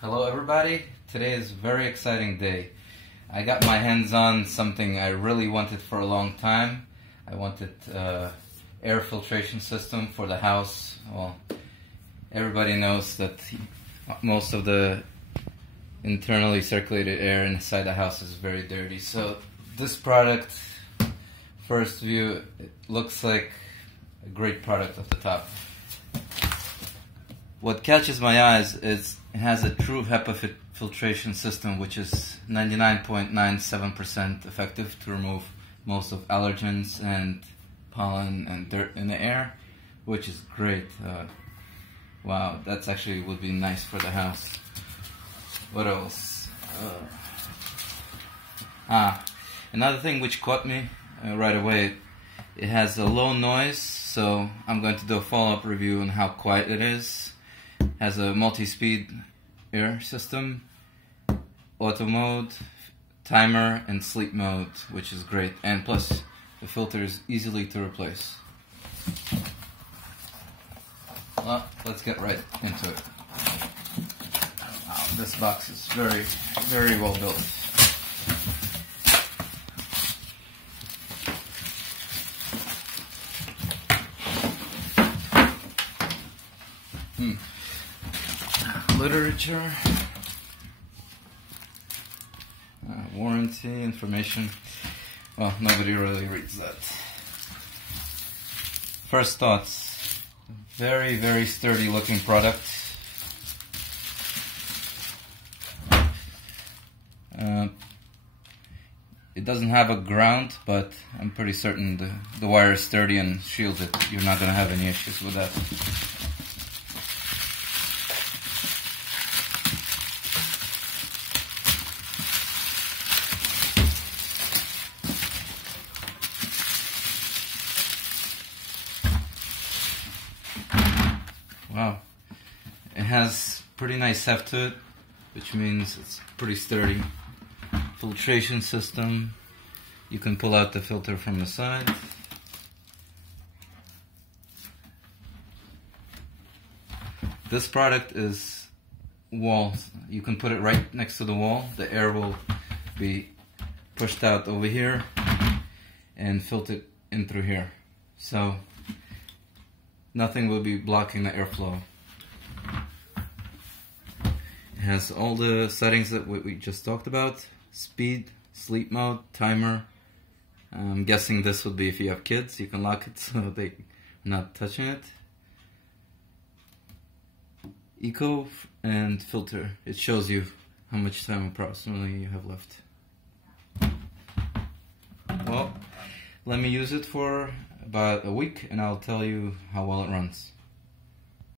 Hello everybody, today is a very exciting day. I got my hands on something I really wanted for a long time. I wanted air filtration system for the house. Well, everybody knows that most of the internally circulated air inside the house is very dirty. So this product, first view, it looks like a great product off the top. What catches my eyes is it has a true HEPA filtration system, which is 99.97% effective to remove most of allergens and pollen and dirt in the air, which is great. Wow, that's actually would be nice for the house. What else? Another thing which caught me right away, it has a low noise, so I'm going to do a follow-up review on how quiet it is. Has a multi-speed air system, auto mode, timer, and sleep mode, which is great. And plus, the filter is easily to replace. Well, let's get right into it. Wow, this box is very, very well built. Literature, warranty information. Well, nobody really reads that. First thoughts, very, very sturdy looking product. It doesn't have a ground, but I'm pretty certain the wire is sturdy and shields it. You're not going to have any issues with that. Wow, it has pretty nice heft to it, which means it's pretty sturdy. Filtration system, you can pull out the filter from the side. This product is wall, you can put it right next to the wall. The air will be pushed out over here and filtered in through here. So nothing will be blocking the airflow. It has all the settings that we just talked about. Speed, sleep mode, timer. I'm guessing this would be if you have kids. You can lock it so they're not touching it. Eco and filter. It shows you how much time approximately you have left. Well, let me use it for about a week and I'll tell you how well it runs.